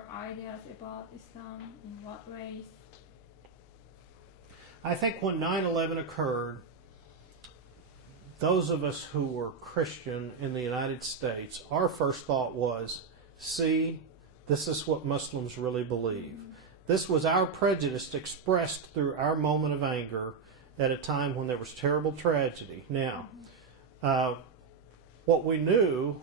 your ideas about Islam? In what ways? I think when 9/11 occurred, those of us who were Christian in the United States, our first thought was, see, this is what Muslims really believe. This was our prejudice expressed through our moment of anger at a time when there was terrible tragedy. Now, what we knew,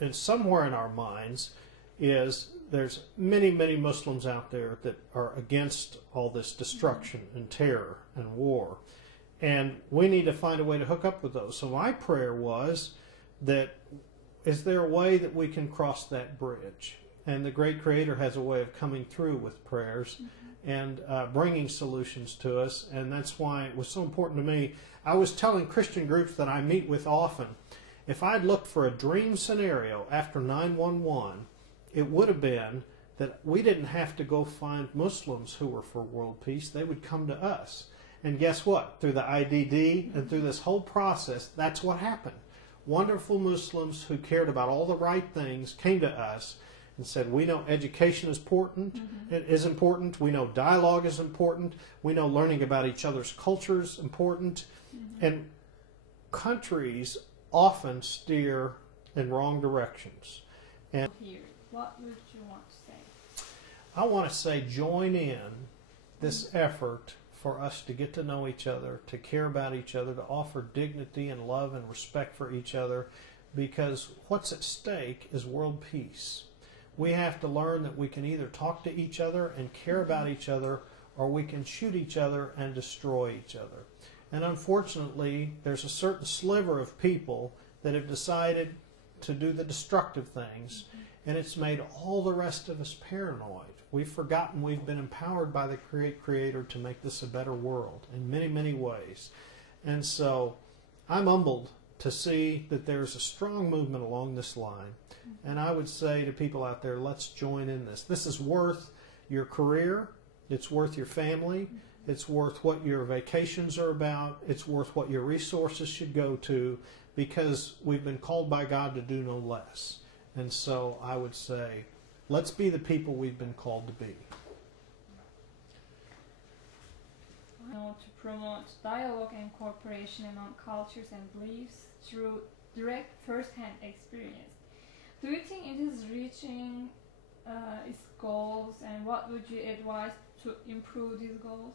and somewhere in our minds, is there's many, many Muslims out there that are against all this destruction and terror and war. And we need to find a way to hook up with those. So my prayer was that, is there a way that we can cross that bridge? And the great Creator has a way of coming through with prayers and bringing solutions to us. And that's why it was so important to me. I was telling Christian groups that I meet with often, if I'd looked for a dream scenario after 9/11, it would have been that we didn't have to go find Muslims who were for world peace. They would come to us. And guess what? Through the IDD and through this whole process, that's what happened. Wonderful Muslims who cared about all the right things came to us and said, we know education is important. It is important. We know dialogue is important. We know learning about each other's culture is important. And countries often steer in wrong directions. And What would you want to say? I want to say join in this effort for us to get to know each other, to care about each other, to offer dignity and love and respect for each other, because what's at stake is world peace. We have to learn that we can either talk to each other and care about each other, or we can shoot each other and destroy each other. And unfortunately, there's a certain sliver of people that have decided to do the destructive things, and it's made all the rest of us paranoid. We've forgotten we've been empowered by the Creator to make this a better world in many, many ways. And so I'm humbled to see that there's a strong movement along this line. And I would say to people out there, let's join in this. This is worth your career. It's worth your family. It's worth what your vacations are about. It's worth what your resources should go to, because we've been called by God to do no less. And so I would say, let's be the people we've been called to be. To promote dialogue and cooperation among cultures and beliefs through direct first-hand experience. Do you think it is reaching its goals, and what would you advise to improve these goals?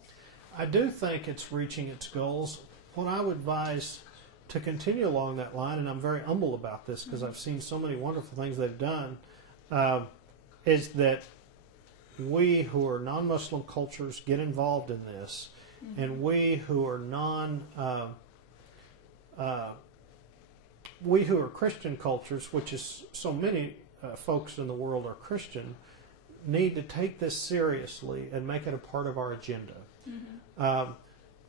I do think it's reaching its goals. What I would advise to continue along that line, and I'm very humble about this because I've seen so many wonderful things they've done, is that we who are non-Muslim cultures get involved in this, and we who are we who are Christian cultures, which is so many folks in the world are Christian, need to take this seriously and make it a part of our agenda.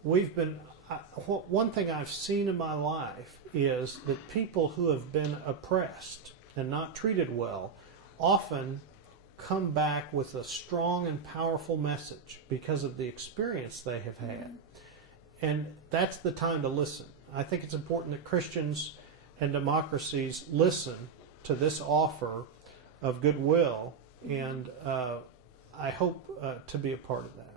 One thing I've seen in my life is that people who have been oppressed and not treated well often come back with a strong and powerful message because of the experience they have had. And that's the time to listen. I think it's important that Christians and democracies listen to this offer of goodwill, and I hope to be a part of that.